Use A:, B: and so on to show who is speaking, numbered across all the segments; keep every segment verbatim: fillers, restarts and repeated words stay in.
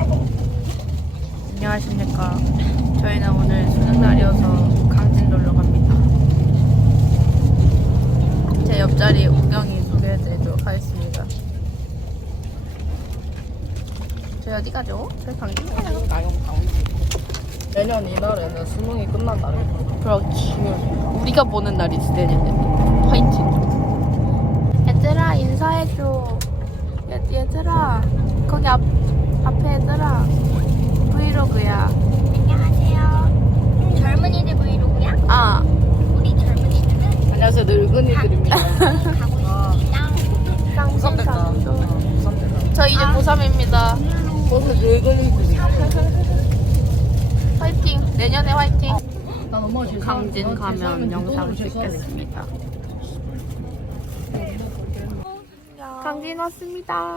A: 안녕하십니까. 저희는 오늘 수능 날이어서 강진 놀러 갑니다. 제 옆자리 우경이 소개해드리도록 하겠습니다. 저희 어디 가죠? 저희 강진 가요.
B: 나영 강진. 내년 이날에는 수능이 끝난 날이에요.
A: 그렇지. 우리가 보는 날이 있을 때는데 화이팅. 얘들아 인사해줘. 얘, 얘들아 거기 앞, 앞에 얘들아 브이로그야.
C: 안녕하세요. 젊은이들 브이로그야?
A: 아
C: 우리 젊은이들은
B: 안녕하세요, 늙은이들입니다.
C: 가고 있습니다.
B: 부산됐다. 부산됐다.
A: 저 이제 고삼입니다.
B: 저는 늙은이들이.
A: 화이팅. 내년에 화이팅.
B: 나 너무
A: 강진 가면 영상 찍겠습니다. 강진 왔습니다.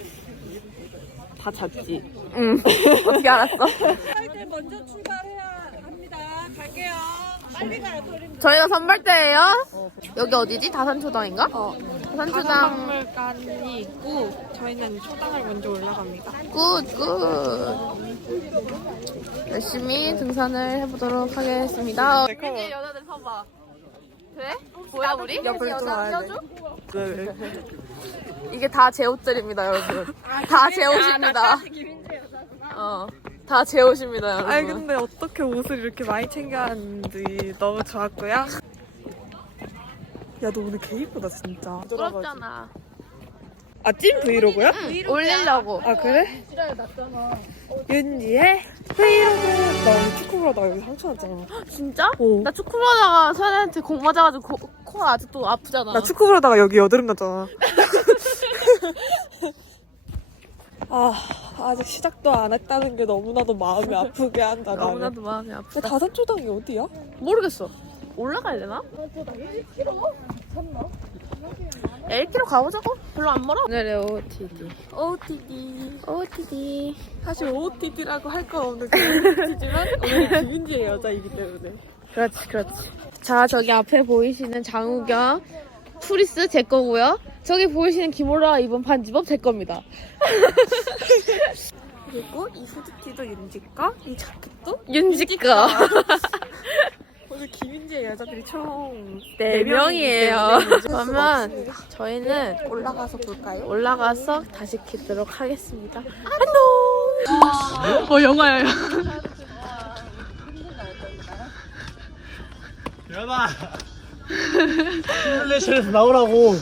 B: 다 잤지.
A: 응. 어떻게 알았어?
D: 때 먼저 출발해야 합니다. 갈게요. 빨리 가요, 소림.
A: 저희가 선발대예요. 여기 어디지? 다산초당인가? 어. 다산초당.
D: 박물관이 있고 저희는 초당을 먼저 올라갑니다.
A: 굿, 굿. 열심히 등산을 해보도록 하겠습니다. 이제 여자들 서봐. 돼? 뭐야 우리?
B: 옆을 좀 와야 돼.
A: 이게 다 제 옷들입니다, 여러분. 다 제 옷입니다. 어, 다 제 옷입니다, 여러분.
D: 아니 근데 어떻게 옷을 이렇게 많이 챙겨왔는지 너무 좋았고요. 야 너 오늘 개 이쁘다 진짜.
A: 부럽잖아.
D: 아 찐 브이로그야?
A: 응, 올리려고.
D: 아 그래? 윤지의 브이로그. 나 오늘 축구 보다가 여기 상처 났잖아.
A: 진짜?
D: 어.
A: 나 축구 보다가 서연한테 공 맞아가지고 코, 코가 아직도 아프잖아.
D: 나 축구 보다가 여기 여드름 났잖아. 아 아직 시작도 안 했다는 게 너무나도 마음이 아프게 한다. 나는.
A: 너무나도 마음이 아프다.
D: 근데 다산초당이 어디야?
A: 모르겠어. 올라가야 되나? 일 킬로미터 가보자고? 별로 안 멀어. 오늘의 오오티디. 오오티디. 오오티디.
D: 사실 오오티디라고 할 건 없는 오오티디지만 오늘 김윤지의 여자이기 때문에.
A: 그렇지, 그렇지. 자, 저기 앞에 보이시는 장우경, 프리스 제 거고요. 저기 보이시는 김오라 입은 반지법 제 겁니다.
D: 그리고 이 후드티도 윤지 거, 이 자켓도
A: 윤지 거.
D: 오늘 김윤지의 여자들이 총
A: 네 명이에요. 그러면 저희는
D: 올라가서 볼까요?
A: 올라가서 다시 키도록 하겠습니다. 안녕. 어, 영화야.
E: 연아 시뮬레이션에서 나오라고.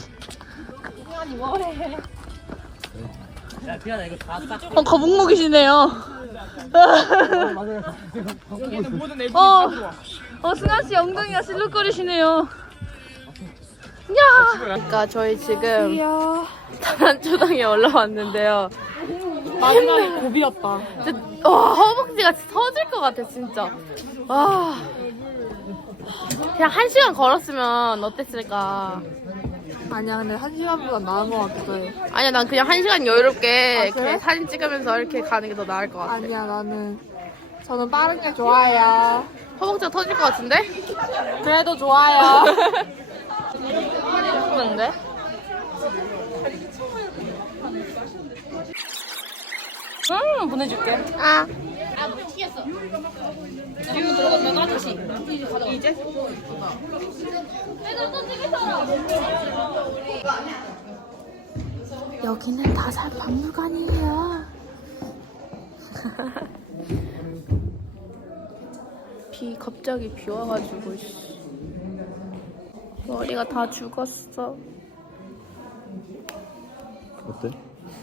E: 야 미안해 이거 다 딱.
A: 어, 거북목이시네요.
E: 여기는 모든 애들이
A: 어.
E: 다
A: 어, 승아씨 엉덩이가 실룩거리시네요. 야! 그러니까 저희 지금 다산초당에 올라왔는데요.
B: 마지막에 고비였다.
A: 진짜, 와, 허벅지가 터질 것 같아, 진짜. 와. 그냥 한 시간 걸었으면 어땠을까.
D: 아니야 근데 한 시간보다 나은 것 같기도 해.
A: 아니야, 난 그냥 한 시간 여유롭게
D: 아, 그래?
A: 이렇게 사진 찍으면서 이렇게 가는 게 더 나을 것 같아.
D: 아니야 나는 저는 빠른 게 좋아요.
A: 허벅지가 터질 것 같은데?
D: 그래도 좋아요.
A: 예쁜데?
B: 음, 보내줄게.
A: 아. 여기는 다산 박물관이에요. 비 갑자기 비 와가지고 씨. 머리가 다 죽었어.
E: 어때?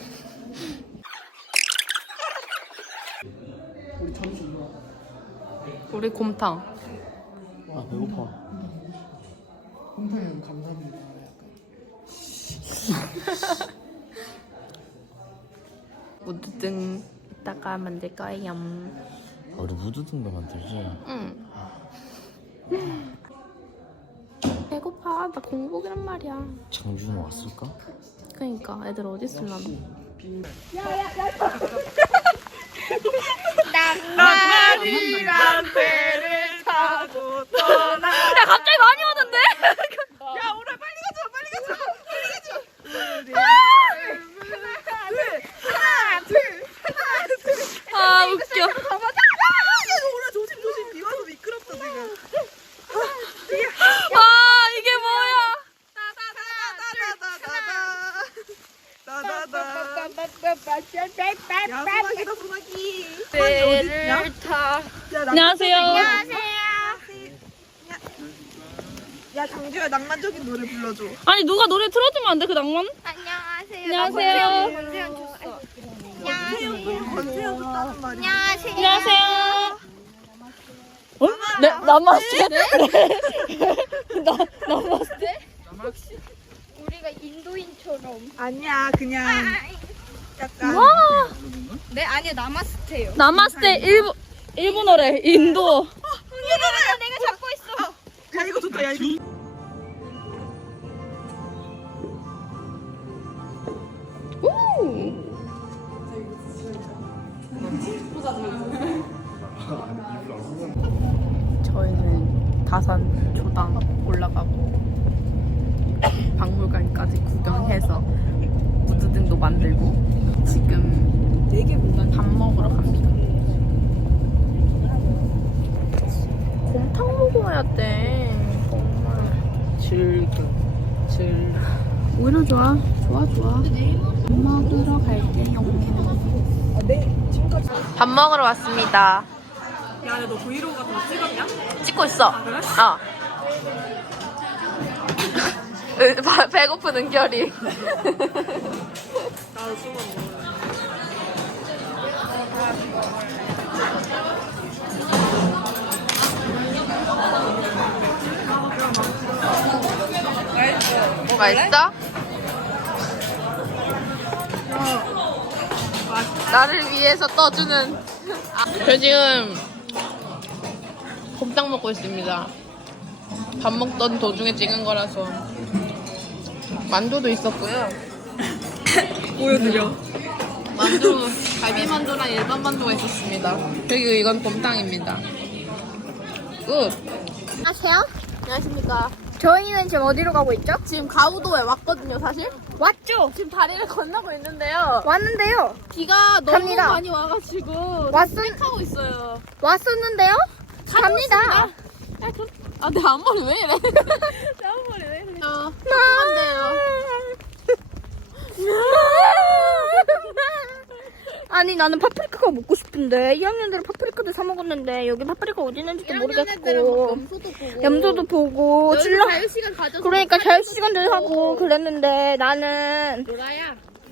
A: 우리 곰탕.
E: 아 배고파.
B: 곰탕은 감사합니다.
A: 무드등 이따가 만들 거예요.
E: 아, 우리 무드등도 만들지.
A: 응. 배고파. 나 공복이란 말이야.
E: 장준호 왔을까?
A: 그니까 애들 어디 있을라나.
D: 낭만이란 배를 타고 떠나.
A: 야 갑자기 많이 오는데?
D: 야 오라 빨리 가자 빨리 가자 빨리 가자. 우리 하나 둘 하나 둘 하나 둘 야 장주야 낭만적인 노래 불러줘.
A: 아니 누가 노래 틀어주면 안 돼? 그 낭만?
C: 안녕하세요.
A: 안녕하세요.
C: 권세현 줬어. 안녕하세요.
D: 권태현 줬다는 말이.
C: 안녕하세요.
A: 안녕하세요. 어? 네, 나마스테? 나, 나마스테?
C: 우리가 인도인처럼.
D: 아니야 그냥 약간.
A: 와!
C: 네 아니요 나마스테요.
A: 나마스테 일본, 일본어래, 인도.
C: 내가 잡고 있어.
D: 야 이거 좋다. 야 이거.
A: 저희는 다산 조당 올라가고 박물관까지 구경해서 무드등도 만들고 지금 밥 먹으러 갑니다. 곰탕 먹어야 돼. 정말 즐겨 즐겨. 오히려 좋아. 좋아 좋아. 밥 먹으러 갈게요. 밥 먹으러 왔습니다.
D: 야 근데 너 브이로그 같은 거 찍었냐?
A: 찍고 있어.
D: 그래?
A: 어. 으, 바- 배고픈 은결이.
D: 나도 찍어 먹어.
A: 맛있어? 나를 위해서 떠주는. 아, 저 지금 곰탕 먹고 있습니다. 밥 먹던 도중에 찍은 거라서. 만두도 있었고요.
D: 보여드려.
A: 만두, 갈비 만두랑 일반 만두가 있었습니다. 그리고 이건 곰탕입니다. 굿.
C: 안녕하세요.
A: 안녕하십니까.
C: 저희는 지금 어디로 가고 있죠?
A: 지금 가우도에 왔거든요, 사실.
C: 왔죠.
A: 지금 다리를 건너고 있는데요.
C: 왔는데요.
A: 비가 너무
C: 갑니다.
A: 많이 와가지고
C: 왔었
A: 하고 있어요.
C: 왔었는데요. 갑니다.
A: 아, 내 앞머리 왜 이래? 내 앞머리 왜 이래? 어, 조금만데요.
C: 아니 나는 파프리카가 먹고 싶은데 이 학년들은 파프리카도 사 먹었는데 여기 파프리카 어디 있는지도 모르겠고
A: 염소도 보고.
C: 염소도 보고 찔러
A: 자유시간 가져서
C: 그러니까 자유시간들 하고 그랬는데 나는
A: 놀아야.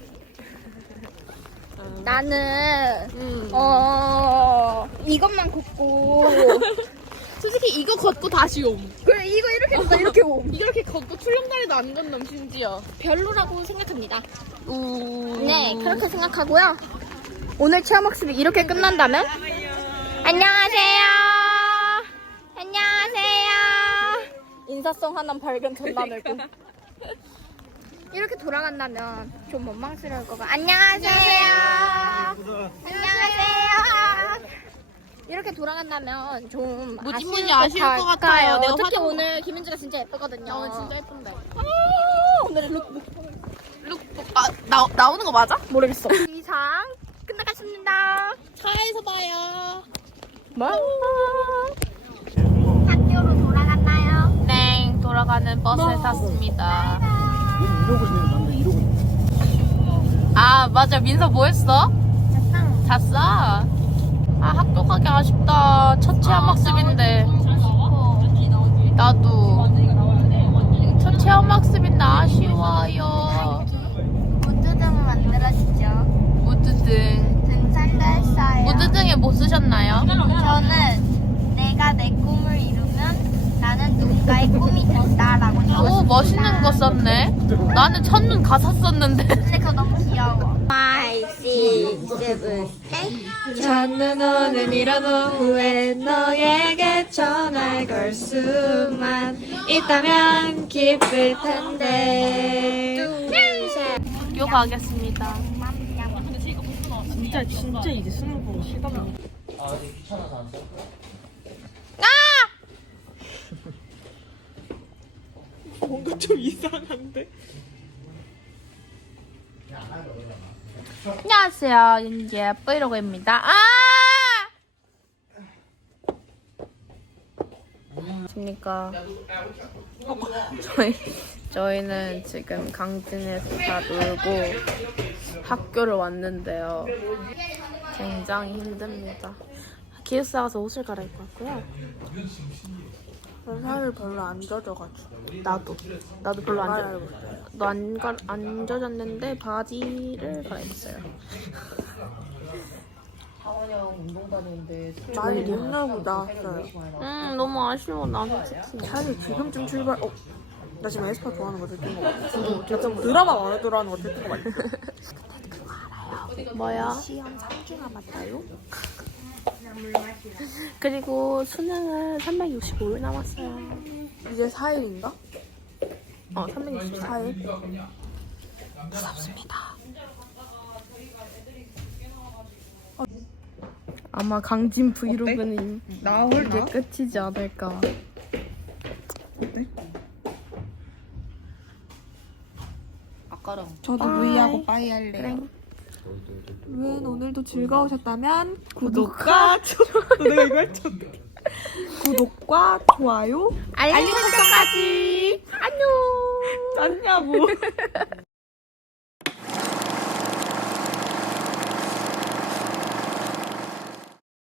C: 나는
A: 음.
C: 어 이것만 걷고
A: 솔직히 이거 걷고 다시 옴.
C: 그래 이거 이렇게 걷다 이렇게 옴
A: 이렇게 걷고 출렁다리도 안 건넘 심지어.
C: 별로라고 생각합니다.
A: 우.
C: 네 그렇게 생각하고요. 오늘 체험학습이 이렇게 끝난다면 안녕하세요. 안녕하세요. 인사성 하나 발견 존나 늘고 이렇게 돌아간다면 좀 원망스러울 거가. 안녕하세요. 안녕하세요. 이렇게 돌아간다면 좀
A: 무지무지
C: 아쉬울
A: 아쉬울 것 같아요. 내가
C: 특히
A: 화장-
C: 오늘 김은지가 진짜 예쁘거든요.
A: 나 오늘 진짜 예쁜데.
C: 아, 오늘의 룩북
A: 룩북. 아, 나, 나오는 거 맞아?
C: 모르겠어. 이상 끝나갔습니다.
A: 차에서 봐요.
C: 뭐? 학교로 돌아갔나요?
A: 네, 돌아가는 버스에 탔습니다.
E: 이러고 있는 남자 이러고 있는.
A: 아, 맞아. 민서 뭐 했어?
C: 잤어.
A: 잤어? 아, 학교 가기 아쉽다. 첫 체험학습인데. 나도. 첫 체험학습인데 아쉬워요.
C: 무드등 만들어주죠.
A: 무드등.
C: 등산도 했어요.
A: 무드등에 뭐 쓰셨나요?
C: 저는 내가 내 꿈을 이루면 나는 누군가의 꿈이 된다라고
A: 오,
C: 적었습니다.
A: 멋있는 거 썼네. 나는 첫눈 가사 썼는데.
C: 근데 그거 너무 귀여워. five, six, seven, eight.
D: 첫눈 오는 이런 오후에 너에게 전화를 걸 수만 있다면 기쁠 텐데.
A: 학교 가겠습니다.
D: 진짜 진짜 이제 스무 번 쉬다 보니. 뭔가 좀 이상한데?
A: 안녕하세요. 윤지의 브이로그입니다. 아! 안녕하십니까. 저희, 저희는 지금 강진에서 다 놀고 학교를 왔는데요. 굉장히 힘듭니다. 기숙사 가서 옷을 갈아입고 왔고요.
D: 살을 별로 안 젖어가지고.
A: 나도 나도 별로 안
D: 갈아입고
A: 젖. 너안 안 젖었는데 바지를 갈아입었어요.
B: 하원이 형 운동 다니는데
D: 많이 못 나오고 나왔어요.
A: 음 너무 아쉬워 나 솔직히.
D: 사실 지금쯤 출발. 어, 나 지금 에스파 좋아하는 거 들킨 거 같아. 약간 드라마 마라도라는 거 들킨 거 같아.
A: 뭐야?
C: 시험 삼 주 남았다요?
A: 그리고 수능은 삼백육십오 일 남았어요.
D: 이제 사 일인가?
A: 어 삼백육십사 일.
C: 무섭습니다.
A: 아마 강진 브이로그는
D: 나
A: 이제 끝이지 않을까.
B: 아까랑
D: 저도 V하고 빠이 할래요. 은 오늘도 즐거우셨다면 구독과 좋아요. 내가 이거 할지 어떡해. 구독과 좋아요
A: 알림 설정까지. 안녕.
D: 짰냐고.